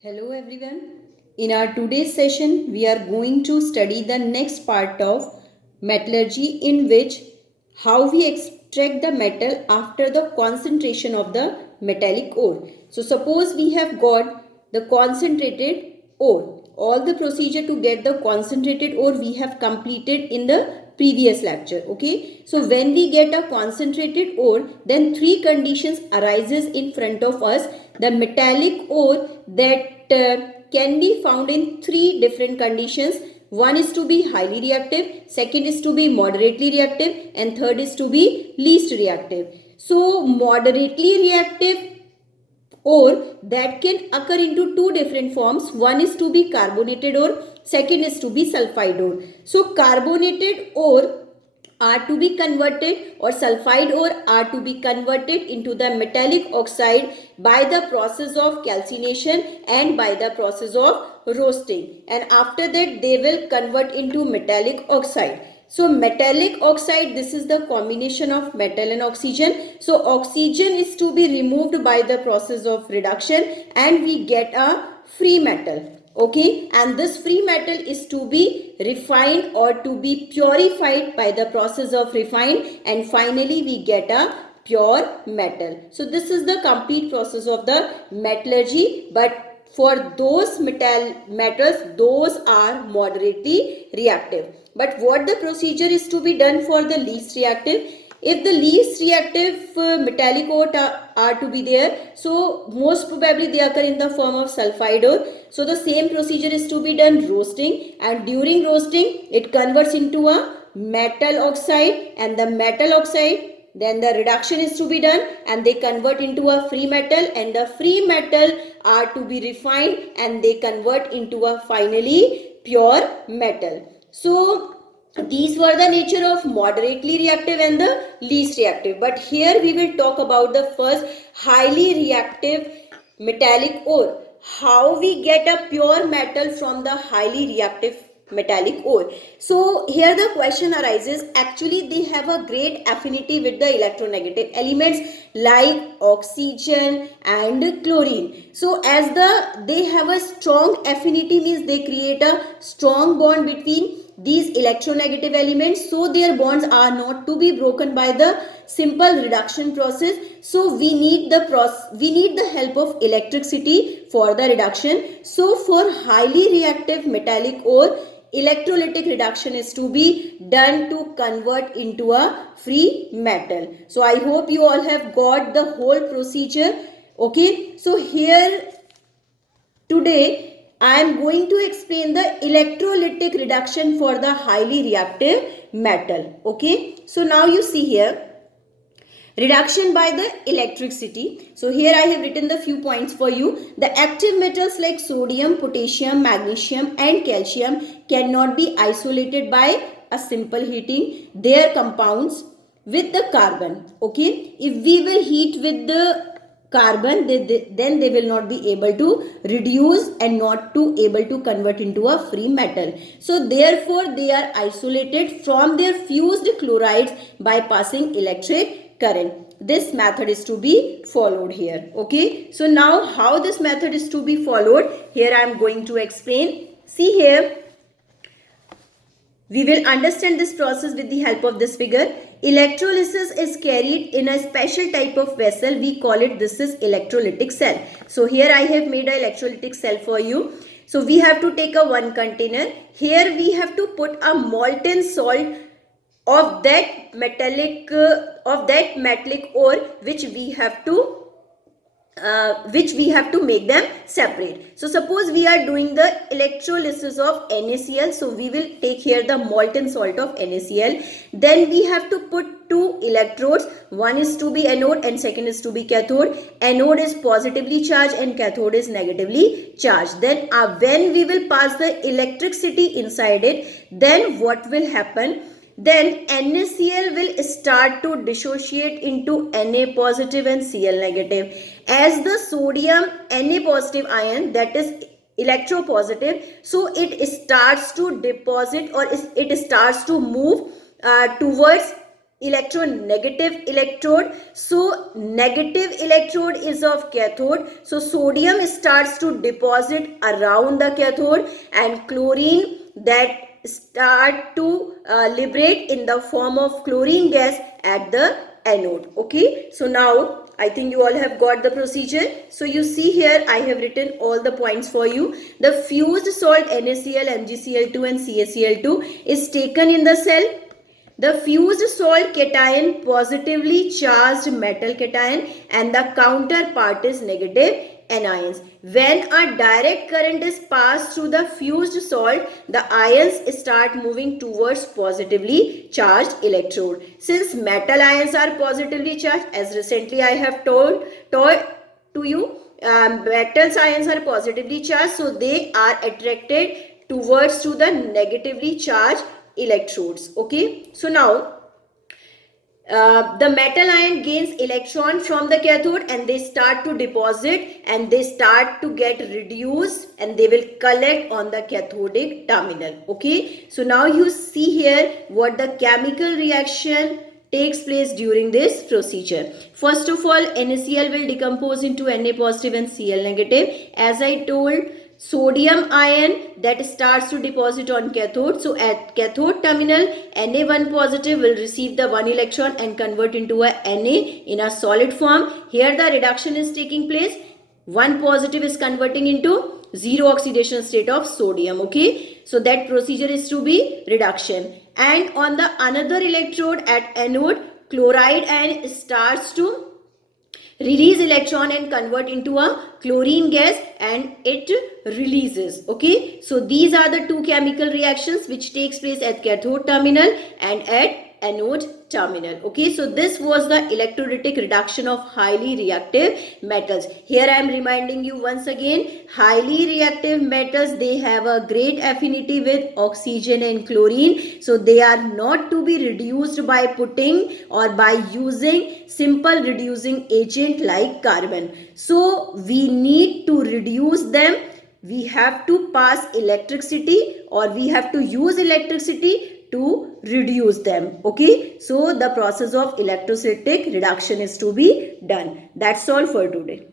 Hello everyone. In our today's session, we are going to study the next part of metallurgy, in which how we extract the metal after the concentration of the metallic ore. So suppose we have got the concentrated ore. All the procedure to get the concentrated ore we have completed in the previous lecture. Okay, so when we get a concentrated ore, then three conditions arises in front of us. The metallic ore that can be found in three different conditions. One is to be highly reactive, second is to be moderately reactive, and third is to be least reactive. So moderately reactive ore that can occur into two different forms. One is to be carbonated ore, second is to be sulfide ore. So carbonated ore are to be converted, or sulfide ore are to be converted into the metallic oxide by the process of calcination and by the process of roasting, and after that they will convert into metallic oxide. So metallic oxide, this is the combination of metal and oxygen. So oxygen is to be removed by the process of reduction and we get a free metal. Okay, and this free metal is to be refined or to be purified by the process of refine, and finally we get a pure metal. So this is the complete process of the metallurgy, but for those metals, those are moderately reactive. But what the procedure is to be done for the least reactive? If the least reactive metallic ore are to be there, so most probably they occur in the form of sulfide ore. So the same procedure is to be done roasting, and during roasting it converts into a metal oxide, and the metal oxide, then the reduction is to be done and they convert into a free metal, and the free metal are to be refined and they convert into a finally pure metal. So these were the nature of moderately reactive and the least reactive. But here we will talk about the first highly reactive metallic ore. How we get a pure metal from the highly reactive metallic ore. So here the question arises, actually they have a great affinity with the electronegative elements like oxygen and chlorine. So as they have a strong affinity, means they create a strong bond between these electronegative elements, so their bonds are not to be broken by the simple reduction process. So we need the help of electricity for the reduction. So for highly reactive metallic ore, electrolytic reduction is to be done to convert into a free metal. So I hope you all have got the whole procedure. Okay, so here today I am going to explain the electrolytic reduction for the highly reactive metal. Okay, so now you see here reduction by the electricity. So here I have written the few points for you. The active metals like sodium, potassium, magnesium and calcium cannot be isolated by a simple heating their compounds with the carbon. Okay, if we will heat with the carbon, then they will not be able to reduce and not to able to convert into a free metal. So therefore they are isolated from their fused chlorides by passing electric current. This method is to be followed here. Okay, so now how this method is to be followed, here I am going to explain. See here, we will understand this process with the help of this figure. Electrolysis is carried in a special type of vessel. We call it, this is electrolytic cell. So here I have made a electrolytic cell for you. So we have to take a one container. Here we have to put a molten salt of that metallic ore, which we have to make them separate. So suppose we are doing the electrolysis of NaCl, so we will take here the molten salt of NaCl. Then we have to put two electrodes, one is to be anode and second is to be cathode. Anode is positively charged and cathode is negatively charged. Then when we will pass the electricity inside it, then what will happen? Then NaCl will start to dissociate into Na positive and Cl negative. As the sodium Na positive ion, that is electropositive, so it starts to deposit, or it starts to move towards electronegative electrode. So negative electrode is of cathode. So sodium starts to deposit around the cathode, and chlorine that start to liberate in the form of chlorine gas at the anode. Okay, so now I think you all have got the procedure. So you see here I have written all the points for you. The fused salt NaCl, MgCl2 and CaCl2 is taken in the cell. The fused salt cation positively charged metal cation and the counterpart is negative anions. When a direct current is passed through the fused salt, the ions start moving towards positively charged electrode. Since metal ions are positively charged, as recently I have told to you, metals ions are positively charged, so they are attracted towards to the negatively charged electrodes. Okay, so now the metal ion gains electron from the cathode and they start to deposit and they start to get reduced and they will collect on the cathodic terminal. Okay, so now you see here what the chemical reaction takes place during this procedure. First of all, NaCl will decompose into Na positive and Cl negative. As I told, sodium ion that starts to deposit on cathode. So at cathode terminal, Na1 positive will receive the 1 electron and convert into a Na in a solid form. Here the reduction is taking place. 1 positive is converting into zero oxidation state of sodium. Okay, so that procedure is to be reduction. And on the another electrode at anode, chloride ion starts to release electron and convert into a chlorine gas and it releases. Okay, so these are the two chemical reactions which takes place at cathode terminal and at anode terminal. Okay, so this was the electrolytic reduction of highly reactive metals. Here I am reminding you once again, highly reactive metals, they have a great affinity with oxygen and chlorine, so they are not to be reduced by putting or by using simple reducing agent like carbon. So we need to reduce them. We have to pass electricity or we have to use electricity to reduce them. Okay, so the process of electrolytic reduction is to be done. That's all for today.